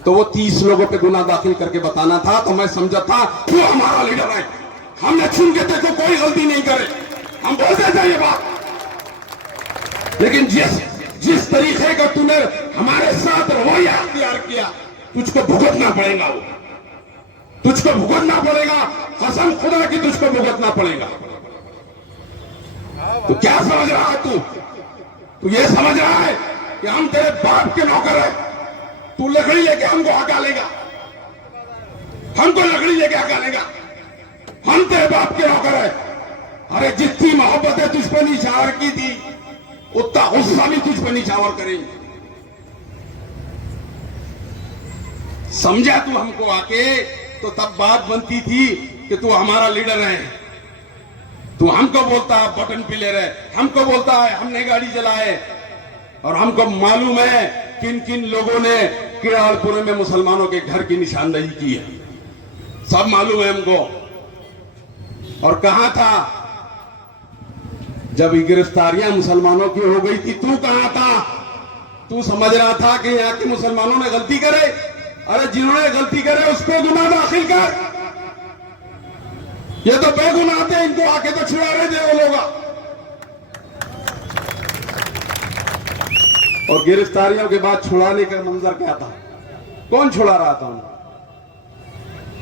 तो वो 30 लोगों पे गुनाह दाखिल करके बताना था, तो मैं समझा था तू हमारा लीडर है। हमने चुन के देखो कोई गलती नहीं करे, हम बोलते थे ये बात। लेकिन जिस तरीके का तूने हमारे साथ रवैया अख्तियार किया, तुझको भुगतना पड़ेगा। वो तुझको भुगतना पड़ेगा, कसम खुदा की तुझको भुगतना पड़ेगा। तो क्या समझ रहा है तू? तू ये समझ रहा है कि हम तेरे बाप के नौकर है? तू लकड़ी लेके हमको हका लेगा? हमको लकड़ी लेके हका लेगा? हम तेरे बाप के नौकर है? अरे जितनी मोहब्बतें तुझ पर निछावर की थी, उतना गुस्सा भी तुझ पर निछावर करेंगे। समझा तू हमको आके? तो तब बात बनती थी कि तू हमारा लीडर है। तू हमको बोलता है बटन प्लेयर है, हमको बोलता है हमने गाड़ी चलाए, और हमको मालूम है किन किन लोगों ने किरालपुर में मुसलमानों के घर की निशानदेही की है। सब मालूम है हमको। और कहां था जब गिरफ्तारियां मुसलमानों की हो गई थी? तू कहां था? तू समझ रहा था कि यहाँ के मुसलमानों ने गलती करे? अरे जिन्होंने गलती करे उस पर गुनाह दाखिल कर। ये तो बेगुनाह थे, इनको आके तो छुड़ा रहे थे वो लोग। और गिरफ्तारियों के बाद छुड़ाने का मंजर क्या था? कौन छुड़ा रहा था उन्हें?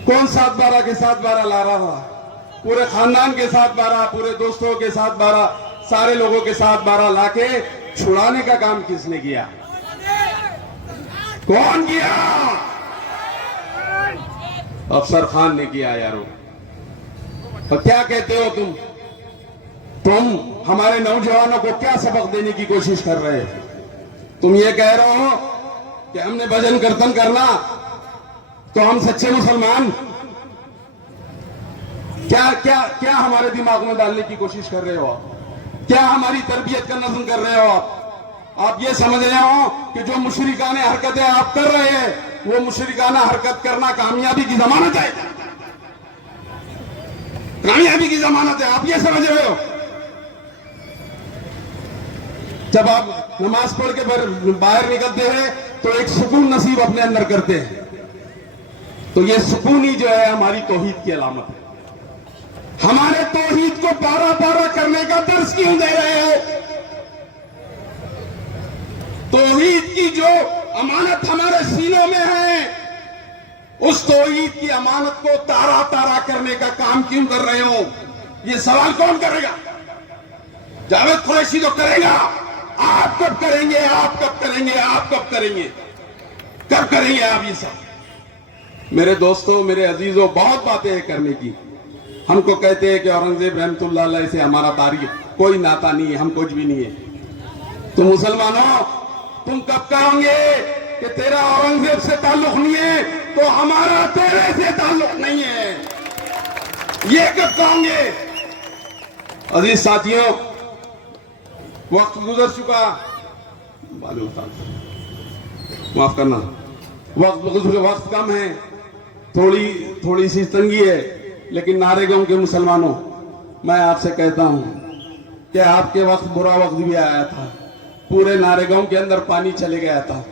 कौन 7/12 के 7/12 ला रहा था? पूरे खानदान के 7/12, पूरे दोस्तों के 7/12, सारे लोगों के 7/12 लाके छुड़ाने का काम किसने किया? कौन किया? अफसर खान ने किया यारो। और क्या कहते हो तुम हमारे नौजवानों को क्या सबक देने की कोशिश कर रहे हो? तुम ये कह रहे हो कि हमने भजन कीर्तन करना तो हम सच्चे मुसलमान? क्या क्या क्या हमारे दिमाग में डालने की कोशिश कर रहे हो? क्या हमारी तरबियत का नज़्म कर रहे हो? आप ये समझ रहे हो कि जो मुशरिकाने हरकतें आप कर रहे हैं, वो मुशरिकाना हरकत करना कामयाबी की जमानत है? कामयाबी की जमानत है, आप ये समझ रहे हो? जब आप नमाज पढ़ के बाहर निकलते हैं तो एक सुकून नसीब अपने अंदर करते हैं, तो ये सुकून ही जो है हमारी तौहीद की अलामत है। हमारे तौहीद को पारा करने का दर्स क्यों दे रहे हो? तौहीद की जो अमानत हमारे सीनों में है, उस तौहीद की अमानत को तारा करने का काम क्यों कर रहे हो? ये सवाल कौन करेगा? जावेद कुरैशी तो करेगा। आप कब करेंगे? आप कब करेंगे? आप कब करेंगे? कब करेंगे आप ये सब? मेरे दोस्तों, मेरे अजीजों, बहुत बातें हैं करने की। हमको कहते हैं कि औरंगजेब रहमतुल्लाह अलैह से हमारा तारीख कोई नाता नहीं है, हम कुछ भी नहीं है। तो मुसलमानों, तुम कब कहोगे कि तेरा औरंगजेब से ताल्लुक नहीं है, तो हमारा तेरे से ताल्लुक नहीं है? ये कब कहोगे? अजीज साथियों, वक्त गुजर चुका, माफ करना, वक्त कम है, थोड़ी सी तंगी है, लेकिन नारेगांव के मुसलमानों, मैं आपसे कहता हूं कि आपके वक्त बुरा वक्त भी आया था। पूरे नारेगांव के अंदर पानी चले गया था।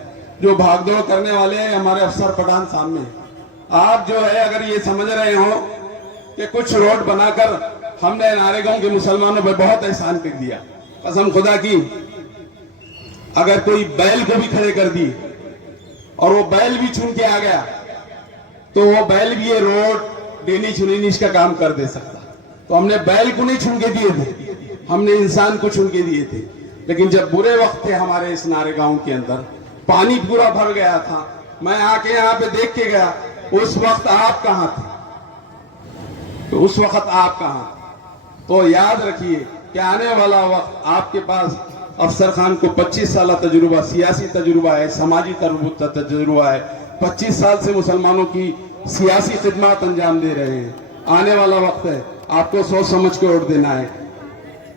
जो भागदौड़ करने वाले हैं हमारे अफसर पठान सामने, आप जो है अगर ये समझ रहे हो कि कुछ रोड बनाकर हमने नारेगांव के मुसलमानों पर बहुत एहसान कर दिया, कसम खुदा की अगर कोई बैल को भी खड़े कर दी और वो बैल भी चुन के आ गया तो वो बैल भी ये रोड डेनी चुनीनिश का काम कर दे सकता। तो हमने बैल को नहीं चुन के दिए थे, हमने इंसान को चुन के दिए थे। लेकिन जब बुरे वक्त थे हमारे इस नारेगांव के अंदर, पानी पूरा भर गया था, मैं आके यहाँ पे देख के गया, उस वक्त आप कहाँ थे? तो उस वक्त आप कहाँ थे? तो याद रखिए कि आने वाला वक्त आपके पास अफसर खान को 25 साल तजुर्बा, सियासी तजुर्बा है, समाजी तजुर्बा है, 25 साल से मुसलमानों की सियासी खिदमत अंजाम दे रहे हैं। आने वाला वक्त है, आपको सोच समझ के वोट देना है।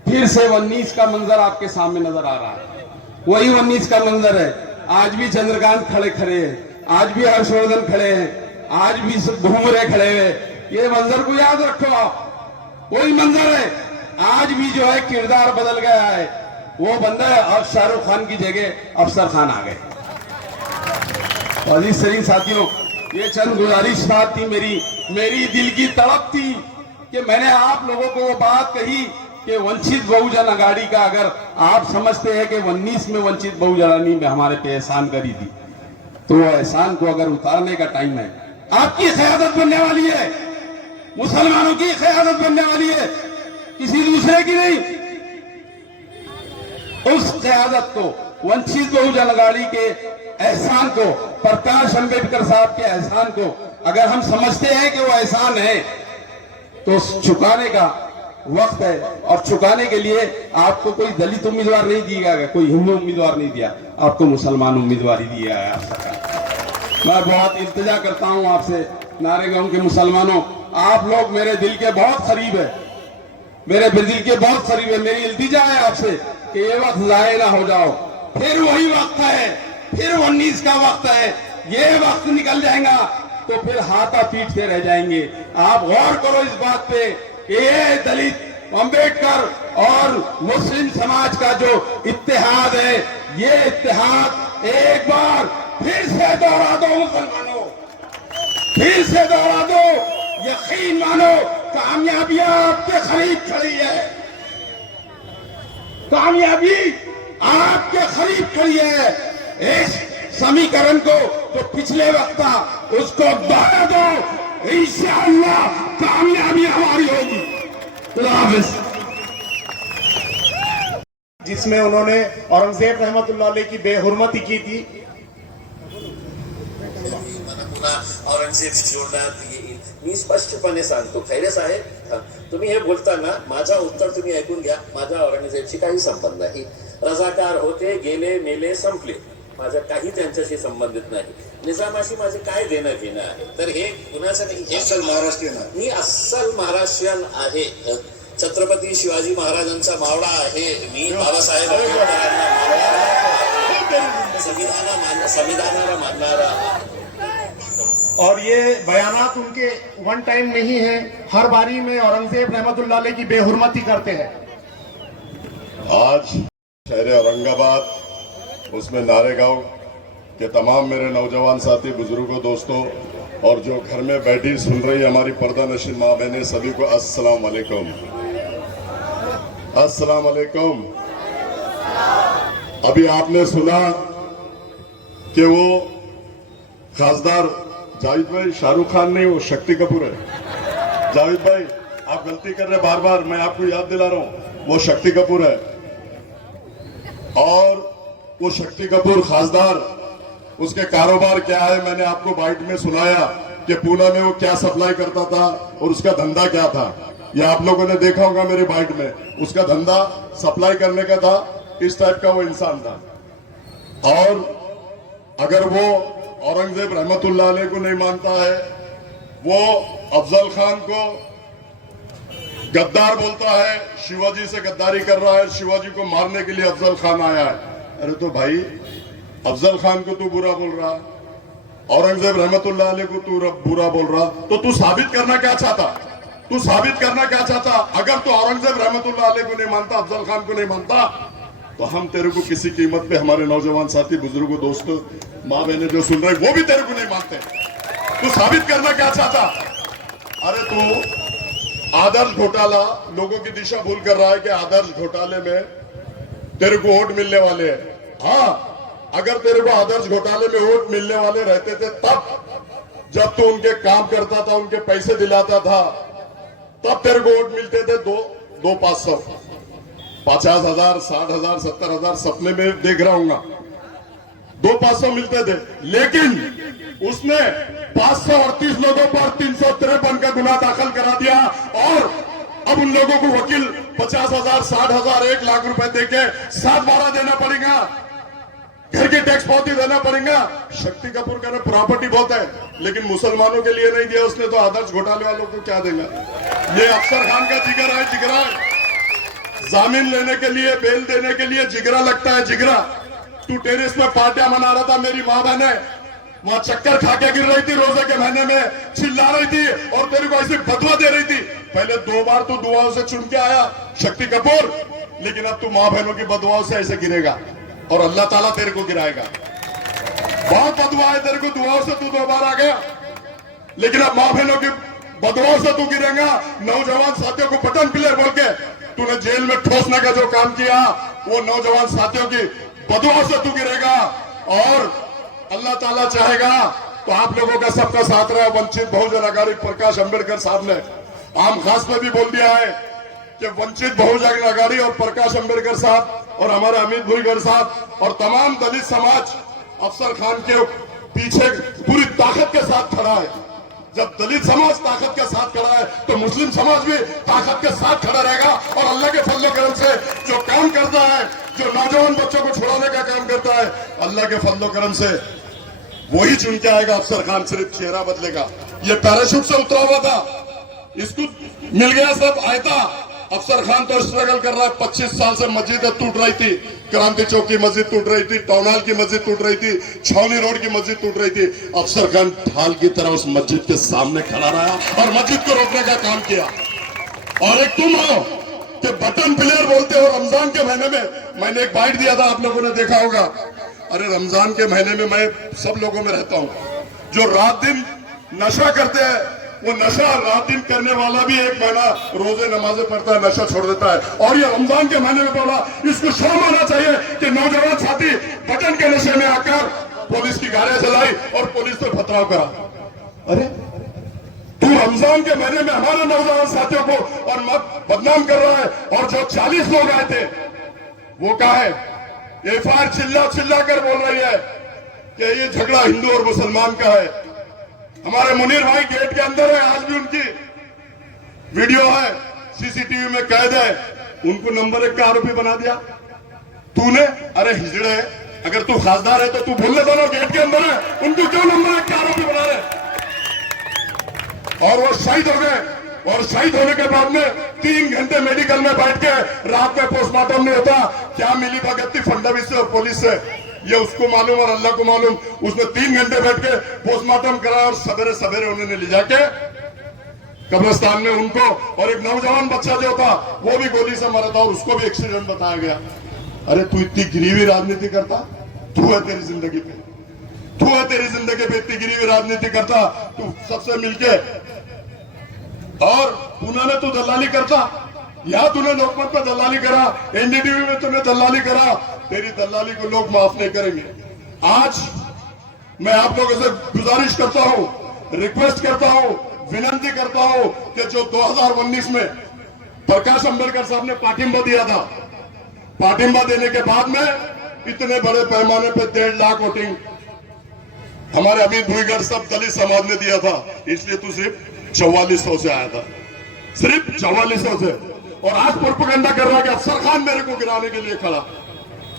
फिर से 19 का मंजर आपके सामने नजर आ रहा है, वही 19 का मंजर है। आज भी चंद्रकांत खड़े हैं, आज भी हर्षवर्धन खड़े हैं, आज भी घूमरे खड़े हैं। ये मंजर को याद रखो आप, वही मंजर है। आज भी जो है किरदार बदल गया है, वो बंदा है और शाहरुख खान की जगह अफसर खान आ गए। अजीज सलीम साथियों, ये चंद गुजारिश बात थी, मेरी दिल की तड़प थी कि मैंने आप लोगों को वो बात कही कि वंचित बहुजन अघाड़ी का अगर आप समझते हैं कि 19 में वंचित बहुजनानी में हमारे पे एहसान करी थी, तो वो एहसान को अगर उतारने का टाइम है, आपकी क़यादत बनने वाली है, मुसलमानों की क़यादत बनने वाली है, किसी दूसरे की नहीं। उस क़यादत को, वंचित बहुजन अघाड़ी के एहसान को, प्रकाश अंबेडकर साहब के एहसान को अगर हम समझते हैं कि वो एहसान है, तो चुकाने का वक्त है। और चुकाने के लिए आपको कोई दलित उम्मीदवार नहीं दिया गया, कोई हिंदू उम्मीदवार नहीं दिया, आपको मुसलमान उम्मीदवार ही दिया है आप सरकार। मैं बहुत इल्तिजा करता हूं आपसे, नारेगांव के मुसलमानों, आप लोग मेरे दिल के बहुत करीब है, मेरे दिल के बहुत करीब है। मेरी इल्तिजा है आपसे कि ये वक्त जाया ना हो जाओ। फिर वही वक्त है, फिर 19 का वक्त है, ये वक्त निकल जाएगा तो फिर हाथा पीटते रह जाएंगे। आप गौर करो इस बात पे कि ये दलित, अंबेडकर और मुस्लिम समाज का जो इत्तेहाद है, ये इत्तेहाद एक बार फिर से दोहरा दो मुसलमानों, फिर से दोहरा दो। यकीन मानो, कामयाबी आपके करीब खड़ी है, कामयाबी आपके करीब खड़ी है। इस समीकरण को जो पिछले वक्त था उसको दोहरा दो, इंशाअल्लाह कामयाबी हमारी होगी। खुदा हाफिज। जिसमें उन्होंने औरंगजेब रहमतुल्लाह अलैह की बेहुरमती की थी, औरंगजेबशी जोडण्यात येईल। मी स्पष्टपणे सांगतो, खैरे साहेब तुम्ही हे बोलताना माझं उत्तर तुम्ही ऐकून घ्या। माझा औरंगजेबशी काही संबंध नाही, रजाकार होते, गेले, मेले, संपले, माझा काही त्यांच्याशी संबंधित नाही। निजामाशी माझे काय देणं घेणं आहे, तर हे कुणाचं नाही, हे अस्सल महाराष्ट्रीयन, मी अस्सल महाराष्ट्रीयन आहे। छत्रपती शिवाजी महाराजांचा मावळा आहे मी, बाबासाहेब संविधानाला मानणारा। और ये बयानात उनके वन टाइम नहीं है, हर बारी में औरंगजेब रहमतुल्लाह अलैह की बेहुरमती करते हैं। आज शहर औरंगाबाद, उसमें नारेगांव के तमाम मेरे नौजवान साथी, बुजुर्गों, दोस्तों और जो घर में बैठी सुन रही हमारी पर्दा नशीन माँ बहनें, सभी को अस्सलाम वालेकुम, अस्सलाम वालेकुम। अभी आपने सुना कि वो खासदार जावेद भाई, शाहरुख खान नहीं, वो शक्ति कपूर है। जावेद भाई आप गलती कर रहे, बार बार मैं आपको याद दिला रहा हूं, वो शक्ति कपूर है। और वो शक्ति कपूर खासदार, उसके कारोबार क्या है मैंने आपको बाइट में सुनाया कि पूना में वो क्या सप्लाई करता था और उसका धंधा क्या था। ये आप लोगों ने देखा होगा मेरी बाइट में, उसका धंधा सप्लाई करने का था, इस टाइप का वो इंसान था। और अगर वो औरंगजेब रहमतुल्लाह अलैह को नहीं मानता है, वो अफजल खान को गद्दार बोलता है, शिवाजी से गद्दारी कर रहा है, शिवाजी को मारने के लिए अफजल खान आया है। अरे तो भाई अफजल खान को तू बुरा बोल रहा, औरंगजेब रहमतुल्लाह अलैह को तू बुरा बोल रहा, तो तू साबित करना क्या चाहता, तू साबित करना क्या चाहता? अगर तू औरंगजेब रहमतुल्लाह अलैह को नहीं मानता, अफजल खान को नहीं मानता, तो हम तेरे को किसी कीमत पे, हमारे नौजवान साथी, बुजुर्गों, दोस्तों, माँ बहनें जो सुन रहे, वो भी तेरे को नहीं मानते। तू साबित करना क्या चाहता? अरे तू आदर्श घोटाला, लोगों की दिशा भूल कर रहा है कि आदर्श घोटाले में तेरे को वोट मिलने वाले हैं। हाँ, अगर तेरे को आदर्श घोटाले में वोट मिलने वाले रहते थे तब, जब तू उनके काम करता था, उनके पैसे दिलाता था, तब तेरे को वोट मिलते थे 2-500, 50,000, 60,000, 70,000 सपने में देख रहा हूँ, 2-500 मिलते थे। लेकिन उसने 538 लोगों पर 353 का गुना दाखिल करा दिया और अब उन लोगों को वकील 50,000, 60,000, 1 लाख रुपए देके 7/12 देना पड़ेगा, घर के टैक्स बहुत ही देना पड़ेगा। शक्ति कपूर का प्रॉपर्टी बहुत है, लेकिन मुसलमानों के लिए नहीं दिया उसने, तो आदर्श घोटाले वालों को क्या देगा? ये अफसर खान का जिगरा है, जिगरा। जामीन लेने के लिए, बेल देने के लिए जिगरा लगता है, जिगरा। तू टेरेस में पार्टियां मना रहा था, मेरी माँ बहन है वहां चक्कर खा के गिर रही थी, रोजे के महीने में चिल्ला रही थी और तेरे को ऐसी बदवा दे रही थी। पहले 2 बार तू दुआओं से चुन के आया शक्ति कपूर, लेकिन अब तू माँ बहनों की बदवाओं से ऐसे गिरेगा और अल्लाह ताला तेरे को गिराएगा। बहुत बदवा है तेरे को, दुआओं से तू 2 बार आ गया, लेकिन अब माँ बहनों की बदवाओं से तू गिरेगा। नौजवान साथियों को बटन प्लेयर बोल के तूने जेल में ठोसने का जो काम किया, वो नौजवान साथियों की बदवाओं से तू गिरेगा। और अल्लाह ताला चाहेगा तो आप लोगों का सबका साथ रहा। वंचित बहुजन आघाड़ी प्रकाश अंबेडकर साहब ने आम खास में भी बोल दिया है कि वंचित बहुजन आघाड़ी और प्रकाश अंबेडकर साहब और हमारे अमित भुईगढ़ साहब और तमाम दलित समाज अफसर खान के पीछे पूरी ताकत के साथ खड़ा है। जब दलित समाज ताकत के साथ खड़ा है तो मुस्लिम समाज भी ताकत के साथ खड़ा रहेगा। और अल्लाह के फजल करम से जो काम करता है, जो नौजवान बच्चों को छुड़ाने का काम करता है, अल्लाह के फजल करम से वही चुन के आएगा अफसर खान, सिर्फ चेहरा बदलेगा। ये पैराशूट से उतरा हुआ था, इसको मिल गया सब आयता। अफसर खान तो स्ट्रगल कर रहा है, 25 साल से मस्जिदें टूट रही थी, क्रांति चौक की मस्जिद टूट रही थी, टाउनहाल की मस्जिद टूट रही थी, छावनी रोड की मस्जिद टूट रही थी। अफसर खान ढाल की तरह उस मस्जिद के सामने खड़ा रहा और मस्जिद को रोकने का काम किया। और एक तुम हो कि बटन प्लेयर बोलते हो। रमजान के महीने में मैंने एक बाइट दिया था, आप लोगों ने देखा होगा। अरे रमजान के महीने में मैं सब लोगों में रहता हूं, जो रात दिन नशा करते हैं, वो नशा रात दिन करने वाला भी 1 महीना रोजे नमाजें पढ़ता है, नशा छोड़ देता है। और ये रमजान के महीने में बोला, इसको शर्म आना चाहिए कि नौजवान साथी बटन के नशे में आकर पुलिस की गाड़ियां चलाई और पुलिस पे पथराव करा। अरे तू रमजान के महीने में हमारे नौजवान साथियों को और मत बदनाम कर रहा है। और जो 40 लोग आए थे वो कहा है, एफआईआर चिल्ला चिल्ला कर बोल रही है कि ये झगड़ा हिंदू और मुसलमान का है। हमारे मुनीर भाई गेट के अंदर है, आज भी उनकी वीडियो है, सीसीटीवी में कैद है। उनको नंबर 1 का आरोपी बना दिया तूने। अरे हिजड़े, अगर तू खासदार है तो तू बोलने दो ना, गेट के अंदर है, उनको क्यों नंबर 1 का आरोपी बना रहे? और वो शहीद हो गए, और शहीद होने के बाद में 3 घंटे मेडिकल में बैठ के रात में पोस्टमार्टम नहीं होता। क्या मिली भगत थी फडणवीस से और पुलिस से, ये उसको मालूम और अल्लाह को मालूम। उसने 3 घंटे बैठ के पोस्टमार्टम कराया और सवेरे सवेरे उन्होंने ले जाके कब्रिस्तान में उनको, और एक नौजवान बच्चा जो था वो भी गोली से मरा था और उसको भी एक्सीडेंट बताया गया। अरे तू इतनी गिरी हुई राजनीति करता, तू है तेरी जिंदगी पे, तू है तेरी जिंदगी पे इतनी गिरी हुई राजनीति करता, तू सबसे मिलके। और पुणे में तू दलाली करता, यहां तूने लोकमत में दलाली करा, एनडीटीवी में तूने दलाली करा, तेरी दलाली को लोग माफ नहीं करेंगे। आज मैं आप लोगों से गुजारिश करता हूं, रिक्वेस्ट करता हूं, विनंती करता हूं कि जो 2019 में प्रकाश अंबेडकर साहब ने पाठिंबा दिया था, पाठिंबा देने के बाद में इतने बड़े पैमाने पर 1.5 लाख वोटिंग हमारे अमित भुईगढ़ सब दलित समाज ने दिया था, इसलिए तू सिर्फ 4400 से आया था, सिर्फ 4400 से। और आज प्रोपेगेंडा कर रहा है कि अफसर खान मेरे को गिराने के लिए खड़ा।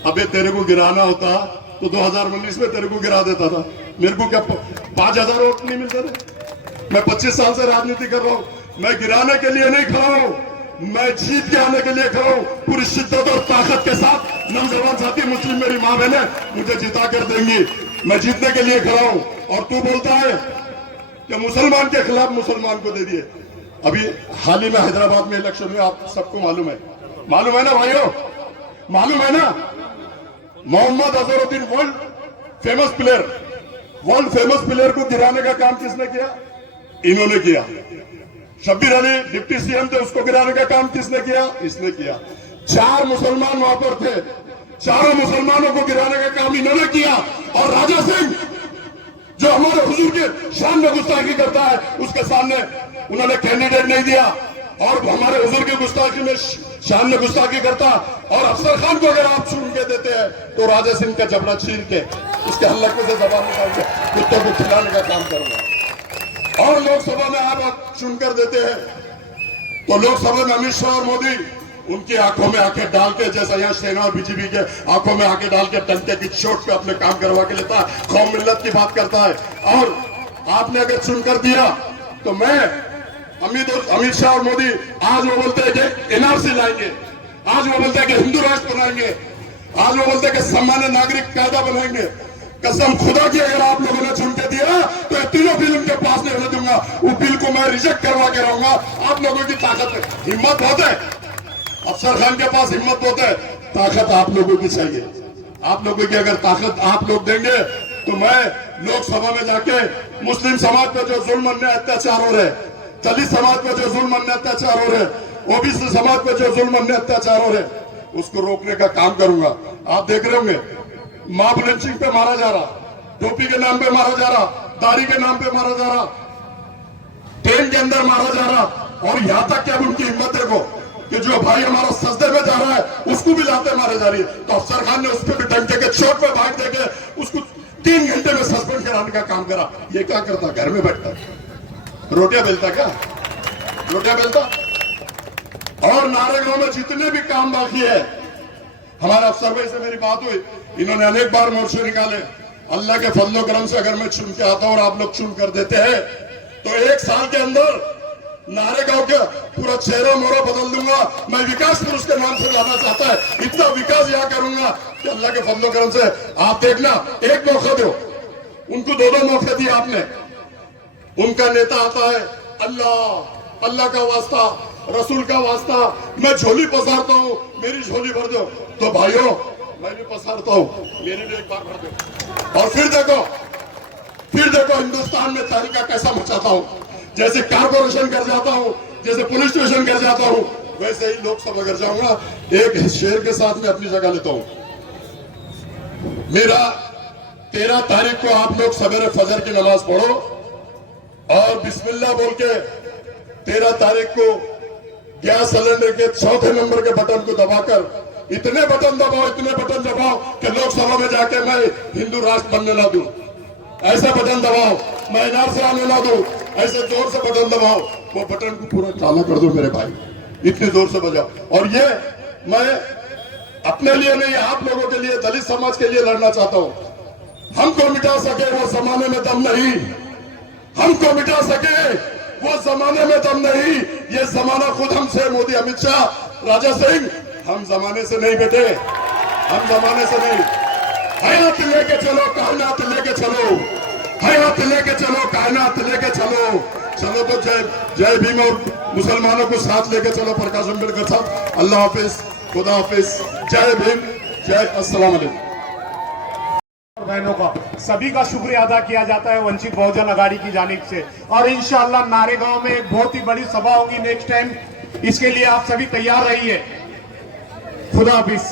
अबे तेरे को गिराना होता तो 2019 में तेरे को गिरा देता था। मेरे को क्या 5000 वोट नहीं मिलते थे? मैं 25 साल से राजनीति कर रहा हूं। मैं गिराने के लिए नहीं खड़ा हूं, मैं जीत के आने के लिए खड़ा हूं, पूरी शिद्दत और ताकत के साथ। नौजवान साथी मुस्लिम मेरी मां बहने मुझे जिता कर देंगी, मैं जीतने के लिए खड़ा हूं। और तू बोलता है कि मुसलमान के खिलाफ मुसलमान को दे दिए। अभी हाल ही में हैदराबाद में इलेक्शन में आप सबको मालूम है ना भाइयों, मालूम है ना, Mohammad Azharuddin world famous player, world famous player को गिराने का काम किसने किया? इन्होंने किया। शब्बीर अली डिप्टी सीएम थे, उसको गिराने का काम किसने किया? इसने किया। 4 मुसलमान वहां पर थे, चारों मुसलमानों को गिराने का काम इन्होंने किया। और राजा सिंह जो हमारे हुजूर के शान में गुस्ताखी करता है, उसके सामने उन्होंने कैंडिडेट नहीं दिया। और हमारे हुजूर की गुस्ताखी में शान में गुस्ताखी करता। और अफसर खान को अगर आप चुन के देते हैं तो राजा सिंह का जबड़ा छीन के उसके हल्के से जबान निकाल के कुत्तों को खिलाने का काम करूंगा। और लोकसभा में आप चुनकर देते हैं तो लोकसभा में अमित शाह और मोदी उनकी आंखों में आंखें डाल के, जैसा यहाँ सेना और बीजेपी के आंखों में आंखें डाल के टंके की चोट पे अपने काम करवा के लेता है, कौम मिल्लत की बात करता है। और आपने अगर चुनकर दिया तो मैं अमित शाह और मोदी आज वो बोलते हैं कि एनआरसी लाएंगे, आज वो बोलते हैं कि हिंदू राष्ट्र बनाएंगे, आज वो बोलते हैं कि सामान्य नागरिक कायदा बनाएंगे। कसम खुदा की अगर आप लोगों ने चुन के दिया तो ये तीनों बिल उनके पास नहीं होने दूंगा। वो बिल को मैं रिजेक्ट करवा के रहूंगा। आप लोगों की ताकत है, हिम्मत बहुत है, अफसर खान के पास हिम्मत बहुत है, ताकत आप लोगों की चाहिए। आप लोगों की अगर ताकत आप लोग देंगे तो मैं लोकसभा में जाके मुस्लिम समाज पर जो जुल्म अन्याय अत्याचार हो रहे, दलित समाज पर जो जुल्म अन्याय अत्याचार हो रहे, ओबीसी समाज पर जो जुल्म अन्याय अत्याचार हो रहे, उसको रोकने का काम करूंगा। आप देख रहे होंगे मॉब लिंचिंग पे मारा जा रहा, टोपी के नाम पे मारा जा रहा, दाढ़ी के नाम पे मारा जा रहा, ट्रेन के अंदर मारा जा रहा। और यहां तक कि अब उनकी हिम्मत देखो कि जो भाई हमारा सजदे में जा रहा है उसको भी लाते मारे जा रही है। तो अफसर खान ने उस पर भी डंके के चोट पे भाग देके उसको 3 घंटे में सस्पेंड कराने का काम करा। ये क्या करता? घर में बैठता रोटियां बेलता, क्या रोटियां बेलता? और नारेगांव में जितने भी काम बाकी है, हमारे अफसर भाई से मेरी बात हुई, इन्होंने अनेक बार मोर्चे निकाले। अल्लाह के फजलो करम से अगर मैं चुन के आता हूं और आप लोग चुन कर देते हैं तो 1 साल के अंदर नारेगांव के पूरा चेहरा मोहरा बदल दूंगा। मैं विकास पुरुष के नाम से लाना चाहता है, इतना विकास यहाँ करूंगा कि अल्लाह के फजलो करम से आप देखना। एक मौका दो उनको, 2-2 मौके दिए आपने। उनका नेता आता है, अल्लाह का वास्ता, रसूल का वास्ता, मैं झोली पसारता हूँ, मेरी झोली भर दो। तो भाइयों मैं भी पसारता हूँ, मेरी भी एक बार भर दो। और फिर देखो हिंदुस्तान में तहरीका कैसा मचाता हूँ। जैसे कारपोरेशन कर जाता हूँ, जैसे पुलिस स्टेशन कर जाता हूँ, वैसे ही लोकसभा कर जाऊंगा। एक शेर के साथ में अपनी जगह लेता हूँ। मेरा 13 तारीख को आप लोग सवेरे फजर की नमाज पढ़ो और बिस्मिल्लाह बोल के 13 तारीख को गैस सिलेंडर के 4थे नंबर के बटन को दबाकर इतने बटन दबाओ कि लोकसभा में जाके मैं हिंदू राष्ट्र बनने ना दूं। ऐसे बटन दबाओ, मैं एनआरसी आने ना दूं। ऐसे जोर से बटन दबाओ, वो बटन को पूरा काला कर दो मेरे भाई, इतनी जोर से बजाओ। और ये मैं अपने लिए नहीं, आप लोगों के लिए, दलित समाज के लिए लड़ना चाहता हूं। हमको मिटा सके वो जमाने में दम नहीं, हमको मिटा सके वो जमाने में दम नहीं। ये जमाना खुद हमसे, मोदी, अमित शाह, राजा सिंह, हम जमाने से नहीं बेटे, हम जमाने से नहीं। हयात लेके चलो, कायनात लेके चलो, हयात लेके चलो, कायनात लेके चलो। चलो तो जय भीम और मुसलमानों को साथ लेके चलो प्रकाश अम्बेडकर साहब। अल्लाह हाफिज, खुदा हाफिज, जय भीम, जय अस्सलाम वालेकुम। बहनों का सभी का शुक्रिया अदा किया जाता है वंचित बहुजन अघाड़ी की जानिब से। और इंशाअल्लाह नारेगांव में एक बहुत ही बड़ी सभा होगी नेक्स्ट टाइम, इसके लिए आप सभी तैयार रहिए। खुदा हाफिज।